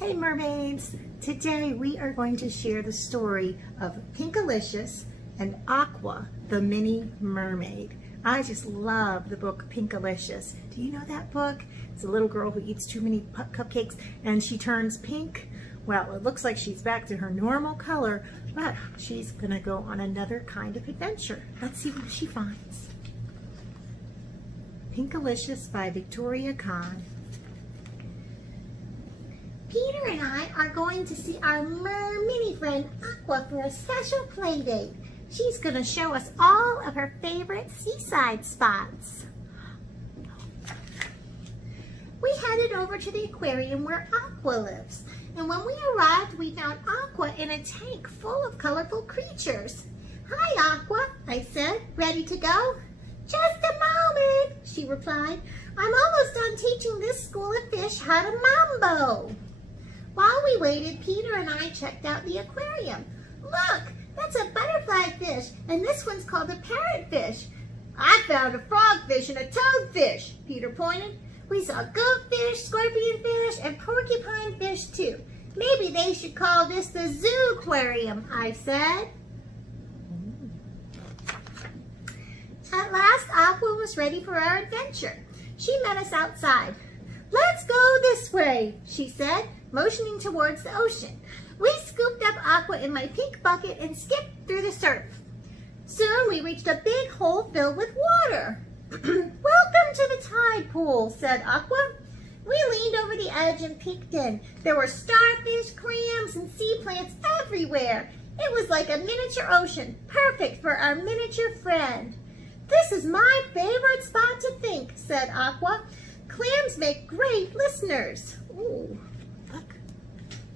Hey mermaids! Today we are going to share the story of Pinkalicious and Aqua, the mini mermaid. I just love the book Pinkalicious. Do you know that book? It's a little girl who eats too many cupcakes and she turns pink. Well, it looks like she's back to her normal color, but she's gonna go on another kind of adventure. Let's see what she finds. Pinkalicious by Victoria Kahn. Peter and I are going to see our mini friend Aqua for a special play date. She's going to show us all of her favorite seaside spots. We headed over to the aquarium where Aqua lives, and when we arrived we found Aqua in a tank full of colorful creatures. "Hi Aqua," I said, "ready to go?" "Just a moment," she replied. "I'm almost done teaching this school of fish how to mambo." While we waited, Peter and I checked out the aquarium. "Look, that's a butterfly fish, and this one's called a parrotfish." "I found a frogfish and a toadfish," Peter pointed. "We saw goatfish, scorpionfish, and porcupine fish too. Maybe they should call this the zoo aquarium," I said. At last, Aqua was ready for our adventure. She met us outside. "Let's go this way," she said, motioning towards the ocean. We scooped up Aqua in my pink bucket and skipped through the surf. Soon we reached a big hole filled with water. "Welcome to the tide pool," said Aqua. We leaned over the edge and peeked in. There were starfish, clams, and sea plants everywhere. It was like a miniature ocean, perfect for our miniature friend. "This is my favorite spot to think," said Aqua. "Clams make great listeners." Ooh, look.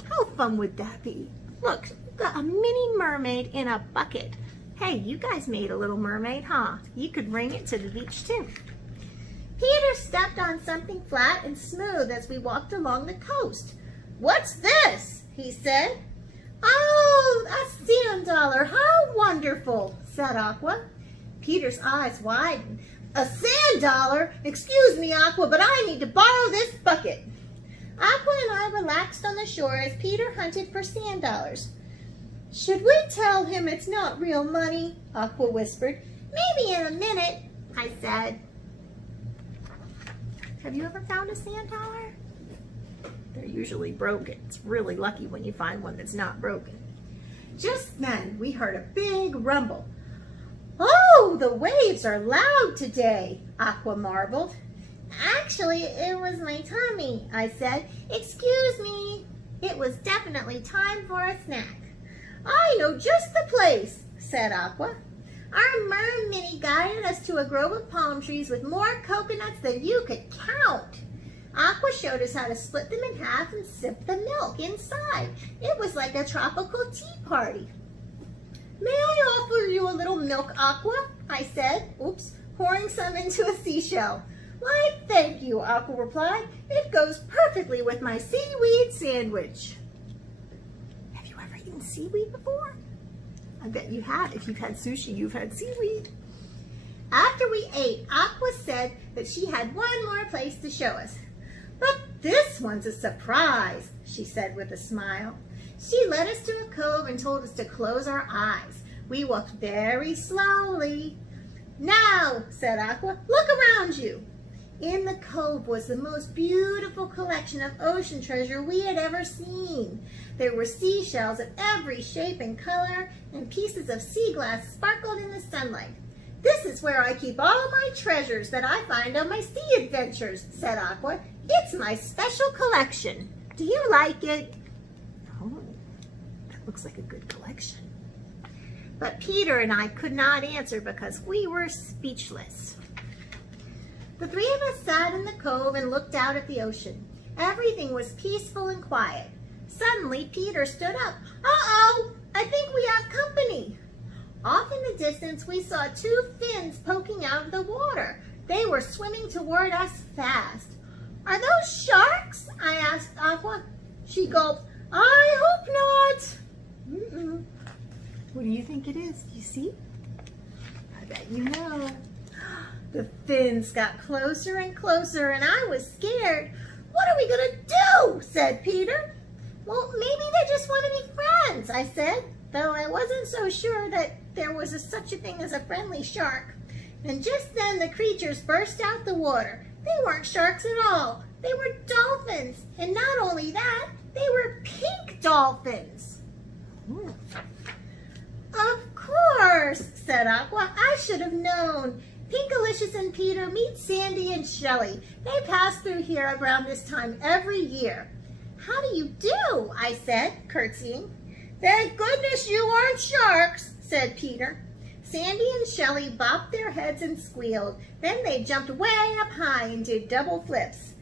How fun would that be? Look, we've got a mini mermaid in a bucket. Hey, you guys made a little mermaid, huh? You could bring it to the beach too. Peter stepped on something flat and smooth as we walked along the coast. "What's this?" he said. "Oh, a sand dollar. How wonderful," said Aqua. Peter's eyes widened. "A sand dollar? Excuse me, Aqua, but I need to borrow this bucket." Aqua and I relaxed on the shore as Peter hunted for sand dollars. "Should we tell him it's not real money?" Aqua whispered. "Maybe in a minute," I said. Have you ever found a sand dollar? They're usually broken. It's really lucky when you find one that's not broken. Just then, we heard a big rumble. "Oh, the waves are loud today," Aqua marveled. "Actually, it was my tummy," I said. "Excuse me." It was definitely time for a snack. "I know just the place," said Aqua. Our mini guided us to a grove of palm trees with more coconuts than you could count. Aqua showed us how to split them in half and sip the milk inside. It was like a tropical tea party. "May I offer you a little milk, Aqua?" I said, pouring some into a seashell. "Why, thank you," Aqua replied. "It goes perfectly with my seaweed sandwich." Have you ever eaten seaweed before? I bet you have. If you've had sushi, you've had seaweed. After we ate, Aqua said that she had one more place to show us. "But this one's a surprise," she said with a smile. She led us to a cove and told us to close our eyes. We walked very slowly. "Now," said Aqua, "look around you." In the cove was the most beautiful collection of ocean treasure we had ever seen. There were seashells of every shape and color, and pieces of sea glass sparkled in the sunlight. "This is where I keep all my treasures that I find on my sea adventures," said Aqua. "It's my special collection. Do you like it?" Oh, that looks like a good collection. But Peter and I could not answer because we were speechless. The three of us sat in the cove and looked out at the ocean. Everything was peaceful and quiet. Suddenly, Peter stood up. "Uh-oh, I think we have company." Off in the distance, we saw two fins poking out of the water. They were swimming toward us fast. "Are those sharks?" I asked Aqua. She gulped. "I hope not." Mm-mm. What do you think it is? Do you see? I bet you know. The fins got closer and closer, and I was scared. "What are we going to do?" said Peter. Well, maybe they just want to be friends, I said, though I wasn't so sure that there was such a thing as a friendly shark. And just then the creatures burst out the water. They weren't sharks at all. They were dolphins. And not only that, they were pink dolphins. Of course, said Aqua. I should have known. Pinkalicious and Peter meet Sandy and Shelley. They pass through here around this time every year. How do you do? I said, curtsying. Thank goodness you aren't sharks, said Peter. Sandy and Shelley bopped their heads and squealed. Then they jumped way up high and did double flips.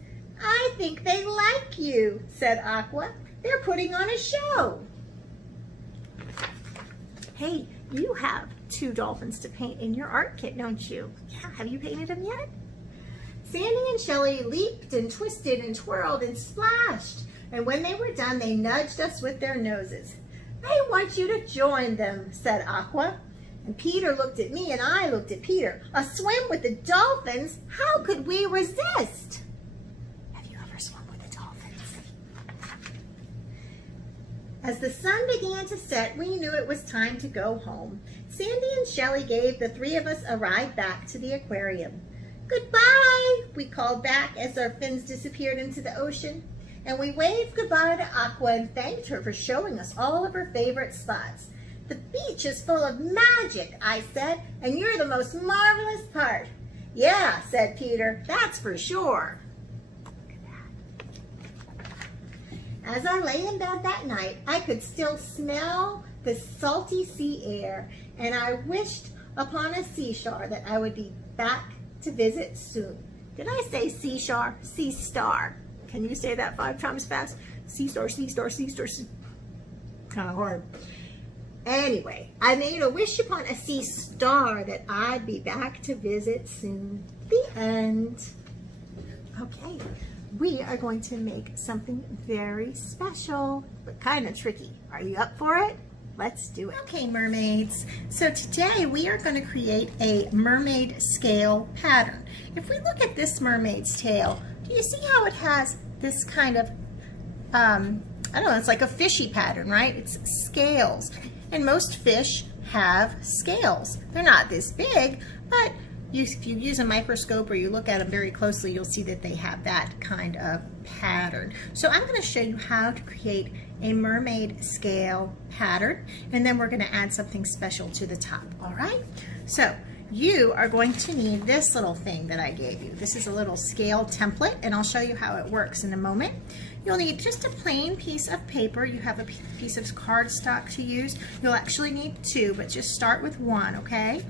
I think they like you, said Aqua. They're putting on a show. Hey, you have 2 dolphins to paint in your art kit, don't you? Yeah, have you painted them yet? Sandy and Shelley leaped and twisted and twirled and splashed. And when they were done, they nudged us with their noses. I want you to join them, said Aqua. And Peter looked at me and I looked at Peter. A swim with the dolphins? How could we resist? Have you ever swum with the dolphins? As the sun began to set, we knew it was time to go home. Sandy and Shelley gave the 3 of us a ride back to the aquarium. Goodbye, we called back as our fins disappeared into the ocean. And we waved goodbye to Aqua and thanked her for showing us all of her favorite spots. The beach is full of magic, I said, and you're the most marvelous part. Yeah, said Peter, that's for sure. As I lay in bed that night, I could still smell the salty sea air, and I wished upon a seashore that I would be back to visit soon. Did I say seashore? Sea star. Can you say that 5 times fast? Sea star, sea star, sea star, sea. Kind of hard. Anyway, I made a wish upon a sea star that I'd be back to visit soon. The end. Okay, we are going to make something very special, but kind of tricky. Are you up for it? Let's do it. Okay, mermaids. So today we are going to create a mermaid scale pattern. If we look at this mermaid's tail, do you see how it has this kind of, I don't know, it's like a fishy pattern, right? It's scales. And most fish have scales. They're not this big, but if you use a microscope or you look at them very closely, you'll see that they have that kind of pattern. So I'm going to show you how to create a mermaid scale pattern, and then we're going to add something special to the top, all right? So you are going to need this little thing that I gave you. This is a little scale template, and I'll show you how it works in a moment. You'll need just a plain piece of paper. You have a piece of cardstock to use. You'll actually need 2, but just start with 1, okay?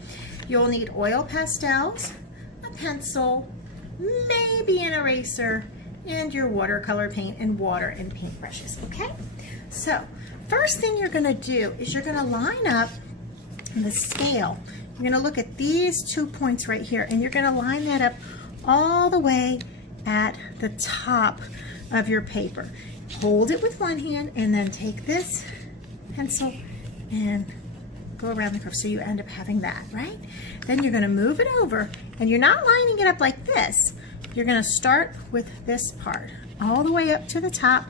You'll need oil pastels, a pencil, maybe an eraser, and your watercolor paint and water and paint brushes, okay? So first thing you're gonna do is you're gonna line up the scale. You're gonna look at these 2 points right here, and you're gonna line that up all the way at the top of your paper. Hold it with one hand and then take this pencil and go around the curve so you end up having that, right? Then you're gonna move it over, and you're not lining it up like this. You're gonna start with this part all the way up to the top.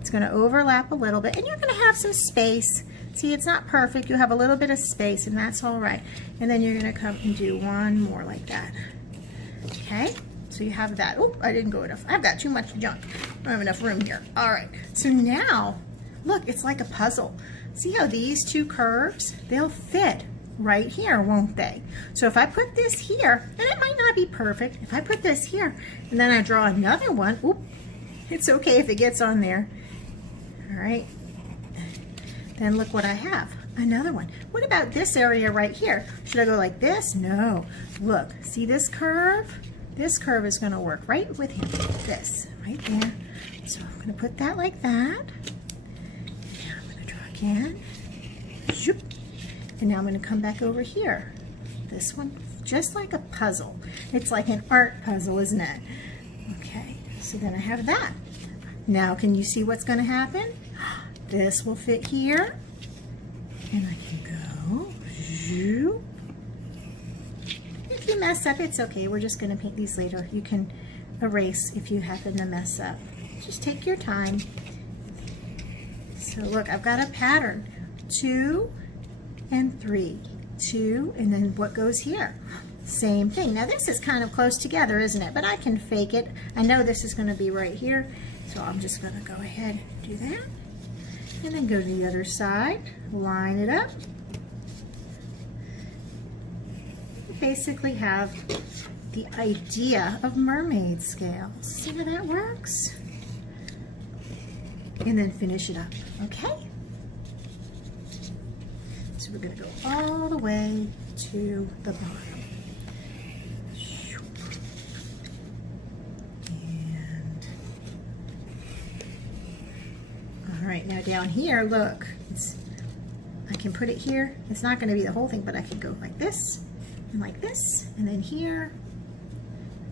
It's gonna overlap a little bit, and you're gonna have some space. See, it's not perfect. You have a little bit of space, and that's all right. And then you're gonna come and do one more like that. Okay, so you have that. Oh, I didn't go enough. I've got too much junk. I don't have enough room here. All right, so now, look, it's like a puzzle. See how these 2 curves, they'll fit right here, won't they? So if I put this here, and it might not be perfect, if I put this here, and then I draw another one, oop, it's okay if it gets on there. All right, then look what I have, another one. What about this area right here? Should I go like this? No, look, see this curve? This curve is gonna work right with him, this, right there. So I'm gonna put that like that. Now I'm gonna draw again. Zoop. And now I'm gonna come back over here. This one, just like a puzzle. It's like an art puzzle, isn't it? Okay, so then I have that. Now can you see what's gonna happen? This will fit here, and I can go, zoop. If you mess up, it's okay. We're just gonna paint these later. You can erase if you happen to mess up. Just take your time. So look, I've got a pattern, 2 and 3, 2, and then what goes here? Same thing. Now this is kind of close together, isn't it? But I can fake it. I know this is going to be right here, so I'm just going to go ahead and do that. And then go to the other side, line it up. You basically have the idea of mermaid scales. See how that works? And then finish it up, okay? So we're going to go all the way to the bottom. And all right, now down here, look, I can put it here. It's not going to be the whole thing, but I can go like this, and then here.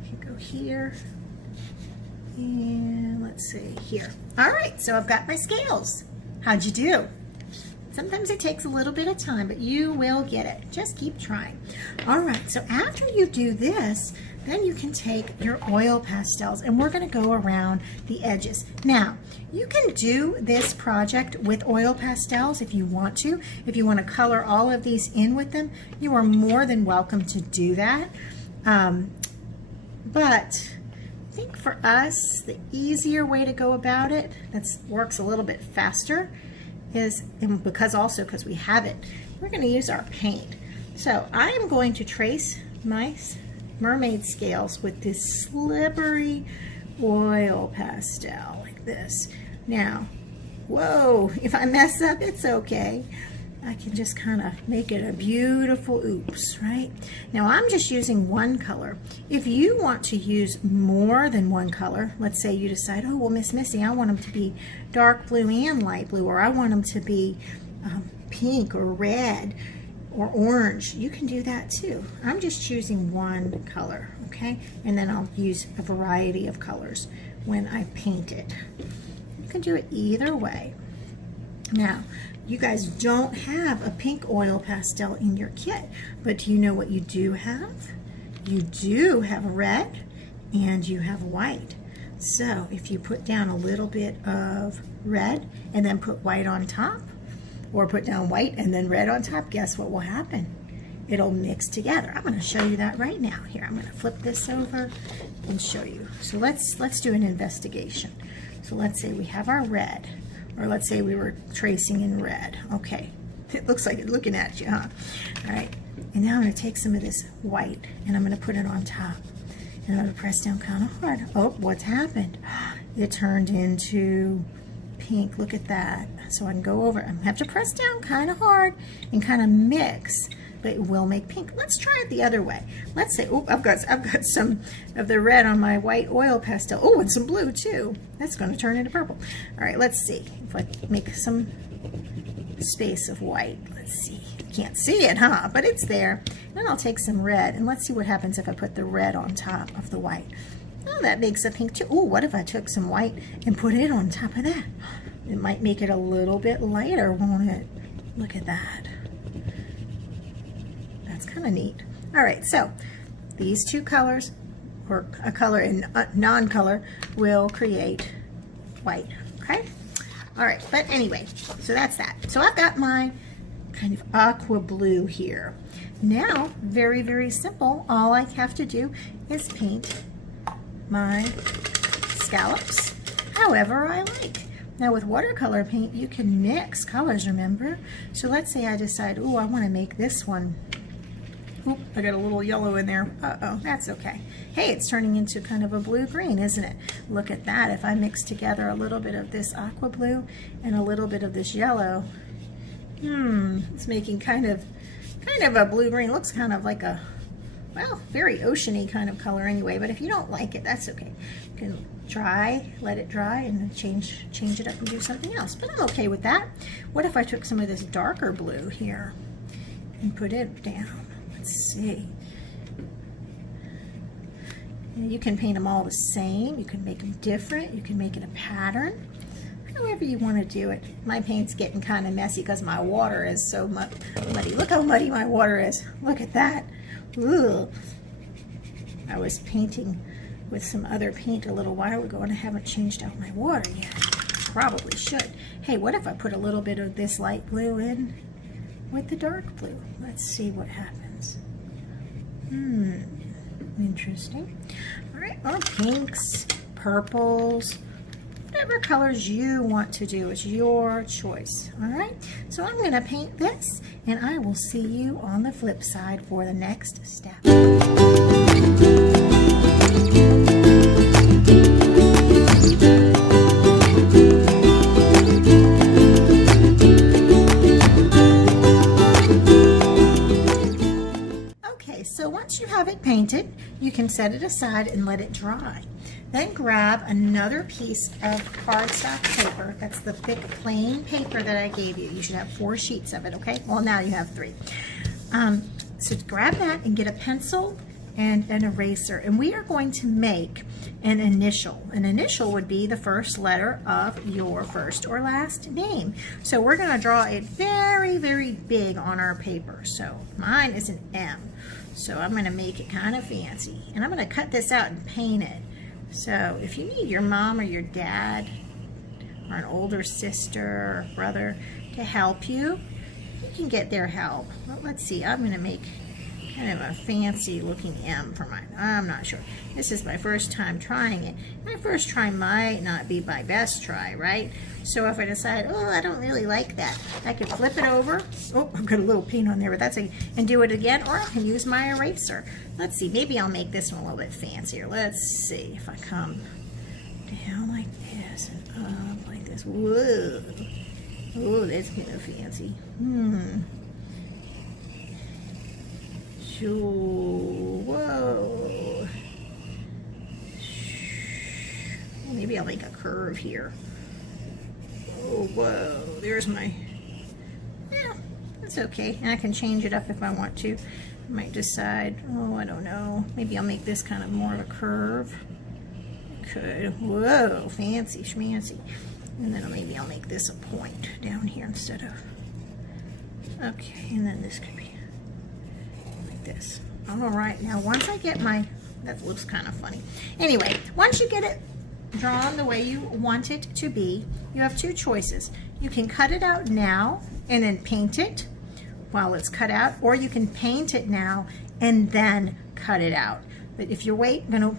I can go here, and let's see here. All right, so I've got my scales. How'd you do? Sometimes it takes a little bit of time, but you will get it. Just keep trying. All right, so after you do this, then you can take your oil pastels and we're gonna go around the edges. Now, you can do this project with oil pastels if you want to. If you want to color all of these in with them, you are more than welcome to do that. But I think for us, the easier way to go about it, that works a little bit faster, is, and because we have it, we're going to use our paint. So I am going to trace my mermaid scales with this slippery oil pastel like this. Now, whoa, if I mess up, it's okay. I can just kind of make it a beautiful oops, right? Now I'm just using one color. If you want to use more than one color, let's say you decide, oh, well, Miss Missy, I want them to be dark blue and light blue, or I want them to be pink or red or orange, you can do that too. I'm just choosing one color, okay? And then I'll use a variety of colors when I paint it. You can do it either way. Now, you guys don't have a pink oil pastel in your kit, but do you know what you do have? You do have red and you have white. So if you put down a little bit of red and then put white on top, or put down white and then red on top, guess what will happen? It'll mix together. I'm going to show you that right now. Here, I'm going to flip this over and show you. So let's do an investigation. So let's say we have our red. Or let's say we were tracing in red. Okay, it looks like it's looking at you, huh? All right, and now I'm going to take some of this white and I'm going to put it on top. And I'm going to press down kind of hard. Oh, what's happened? It turned into pink. Look at that. So I can go over. I'm going to have to press down kind of hard and kind of mix, but it will make pink. Let's try it the other way. Let's say, oh, I've got some of the red on my white oil pastel. Oh, and some blue too. That's going to turn into purple. All right, let's see if I make some space of white. Let's see. Can't see it, huh? But it's there. Then I'll take some red, and let's see what happens if I put the red on top of the white. Oh, that makes a pink too. Oh, what if I took some white and put it on top of that? It might make it a little bit lighter, won't it? Look at that. That's kind of neat. All right, so these two colors, or a color and non-color, will create white, okay? All right, but anyway, so that's that. So I've got my kind of aqua blue here. Now, very, very simple. All I have to do is paint my scallops however I like. Now with watercolor paint, you can mix colors, remember? So let's say I decide, oh, I want to make this one. Oop, I got a little yellow in there. Uh-oh, that's okay. Hey, it's turning into kind of a blue-green, isn't it? Look at that. If I mix together a little bit of this aqua blue and a little bit of this yellow, it's making kind of a blue-green. Looks kind of like a, well, very oceany kind of color anyway, but if you don't like it, that's okay. You can dry, let it dry, and then change it up and do something else. But I'm okay with that. What if I took some of this darker blue here and put it down? Let's see. And you can paint them all the same. You can make them different. You can make it a pattern. However you want to do it. My paint's getting kind of messy because my water is so muddy. Look how muddy my water is. Look at that. Ooh. I was painting with some other paint a little while ago and I haven't changed out my water yet. probably should. Hey, what if I put a little bit of this light blue in with the dark blue? Let's see what happens. Interesting. All right, well, pinks, purples, whatever colors you want to do. It's your choice. All right, so I'm going to paint this, and I will see you on the flip side for the next step. So once you have it painted, you can set it aside and let it dry. Then grab another piece of cardstock paper. That's the thick plain paper that I gave you. You should have 4 sheets of it, okay? Well, now you have 3. So grab that and get a pencil and an eraser. And we are going to make an initial. An initial would be the first letter of your first or last name. So we're going to draw it very, very big on our paper. So mine is an M. So I'm going to make it kind of fancy. And I'm going to cut this out and paint it. So if you need your mom or your dad or an older sister or brother to help you, you can get their help. Well, let's see. I'm going to make kind of a fancy looking M for mine. I'm not sure. This is my first time trying it. My first try might not be my best try, right? So if I decide, oh, I don't really like that, I can flip it over. Oh, I've got a little paint on there, but that's and do it again, or I can use my eraser. Let's see, maybe I'll make this one a little bit fancier. Let's see if I come down like this and up like this. Whoa. Oh, that's kind of fancy. Whoa. Maybe I'll make a curve here. Oh, whoa. There's my... Yeah, that's okay. And I can change it up if I want to. I might decide, oh, I don't know. Maybe I'll make this kind of more of a curve. Could. Whoa, fancy schmancy. And then maybe I'll make this a point down here instead of... Okay, and then this could be this. All right, now once I get my, that looks kind of funny. Anyway, once you get it drawn the way you want it to be, you have 2 choices. You can cut it out now and then paint it while it's cut out, or you can paint it now and then cut it out. But if you're going to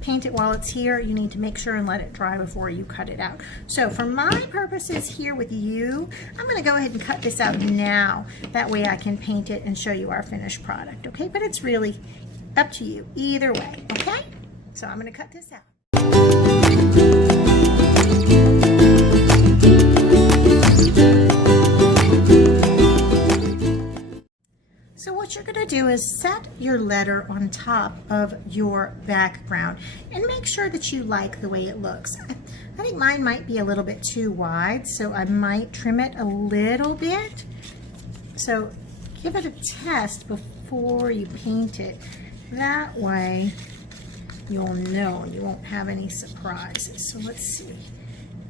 paint it while it's here, you need to make sure and let it dry before you cut it out. So for my purposes here with you, I'm going to go ahead and cut this out now. That way I can paint it and show you our finished product, okay? But it's really up to you either way, okay? So I'm going to cut this out. So what you're going to do is set your letter on top of your background and make sure that you like the way it looks. I think mine might be a little bit too wide, so I might trim it a little bit. So give it a test before you paint it. That way you'll know, you won't have any surprises. So let's see.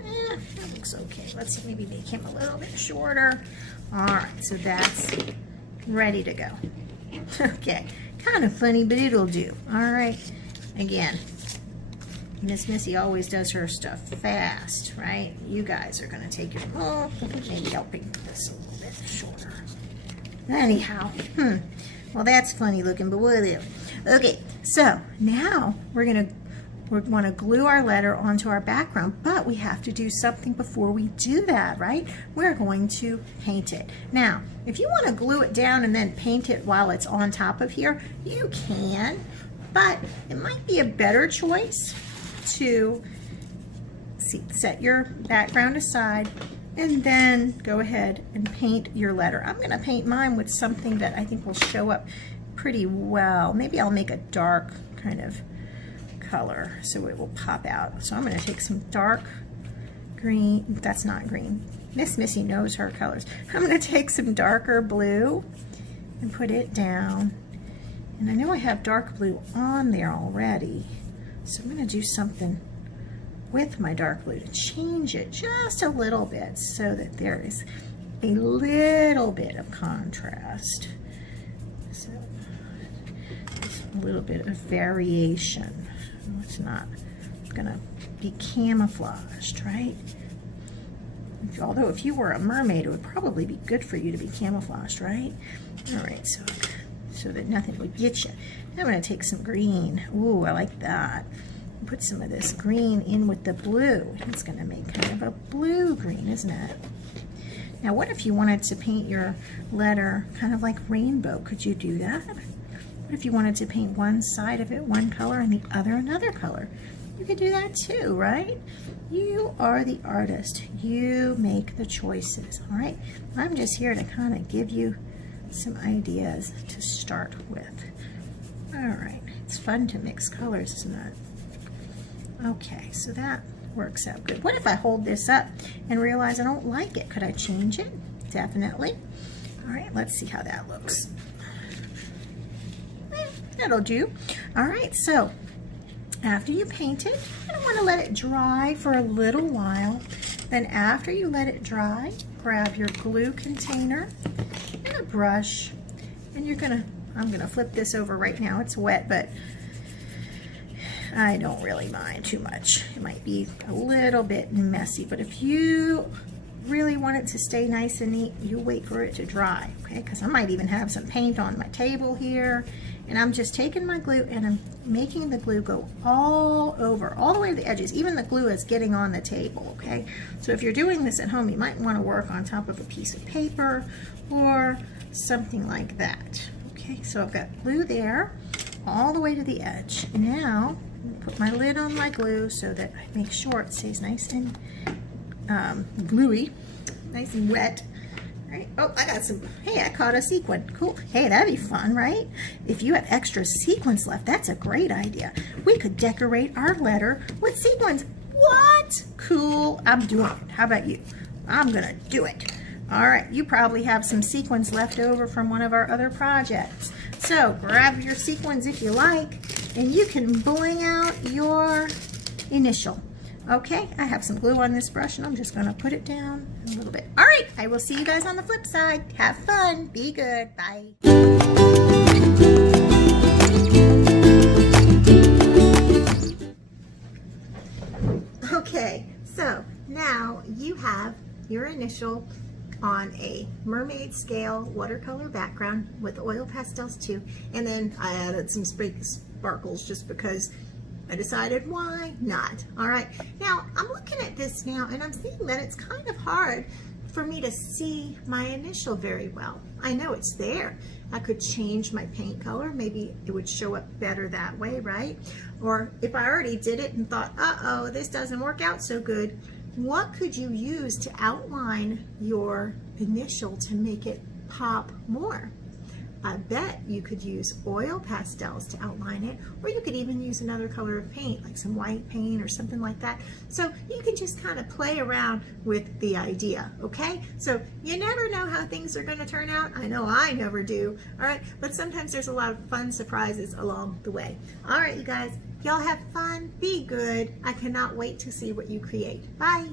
That looks okay. Let's see, maybe make him a little bit shorter. All right, so that's ready to go. Okay, kind of funny, but it'll do. All right, again, Miss Missy always does her stuff fast, right? You guys are going to take your, oh, maybe I'll paint this a little bit shorter. Anyhow, well, that's funny looking, but whatever. Okay, so now we want to glue our letter onto our background, but we have to do something before we do that, right? We're going to paint it. Now, if you want to glue it down and then paint it while it's on top of here, you can, but it might be a better choice to set your background aside and then go ahead and paint your letter. I'm going to paint mine with something that I think will show up pretty well. Maybe I'll make a dark kind of color so it will pop out. So I'm going to take some dark green. That's not green. Miss Missy knows her colors. I'm going to take some darker blue and put it down. And I know I have dark blue on there already. So I'm going to do something with my dark blue to change it just a little bit so that there is a little bit of contrast. So just a little bit of variation. It's not gonna be camouflaged, right? Although if you were a mermaid, it would probably be good for you to be camouflaged, right? All right, so that nothing would get you. Now I'm gonna take some green. Ooh, I like that. Put some of this green in with the blue. It's gonna make kind of a blue-green, isn't it? Now what if you wanted to paint your letter kind of like rainbow? Could you do that? What if you wanted to paint one side of it one color and the other another color? You could do that too, right? You are the artist. You make the choices, all right? I'm just here to kind of give you some ideas to start with. All right, it's fun to mix colors, isn't it? Okay, so that works out good. What if I hold this up and realize I don't like it? Could I change it? Definitely. All right, let's see how that looks. That'll do. All right, so after you paint it, you're gonna wanna let it dry for a little while. Then after you let it dry, grab your glue container and a brush, and I'm gonna flip this over right now. It's wet, but I don't really mind too much. It might be a little bit messy, but if you really want it to stay nice and neat, you wait for it to dry, okay? Because I might even have some paint on my table here, and I'm just taking my glue and I'm making the glue go all over, all the way to the edges. Even the glue is getting on the table, okay? So if you're doing this at home, you might want to work on top of a piece of paper or something like that, okay? So I've got glue there all the way to the edge. Now, put my lid on my glue so that I make sure it stays nice and gluey, nice and wet. All right. Oh, I got some, hey, I caught a sequin. Cool. Hey, that'd be fun, right? If you have extra sequins left, that's a great idea. We could decorate our letter with sequins. What? Cool. I'm doing it. How about you? I'm gonna do it. All right, you probably have some sequins left over from one of our other projects. So grab your sequins if you like, and you can bling out your initial. Okay, I have some glue on this brush, and I'm just gonna put it down a little bit. All right, I will see you guys on the flip side. Have fun, be good, bye. Okay, so now you have your initial on a mermaid scale watercolor background with oil pastels too, and then I added some sparkles just because I decided why not. All right, now I'm looking at this now and I'm seeing that it's kind of hard for me to see my initial very well. I know it's there. I could change my paint color. Maybe it would show up better that way, right? Or if I already did it and thought, uh-oh, this doesn't work out so good, what could you use to outline your initial to make it pop more? I bet you could use oil pastels to outline it, or you could even use another color of paint, like some white paint or something like that. So you can just kind of play around with the idea, okay? So you never know how things are gonna turn out. I know I never do, all right? But sometimes there's a lot of fun surprises along the way. All right, you guys, y'all have fun, be good. I cannot wait to see what you create. Bye.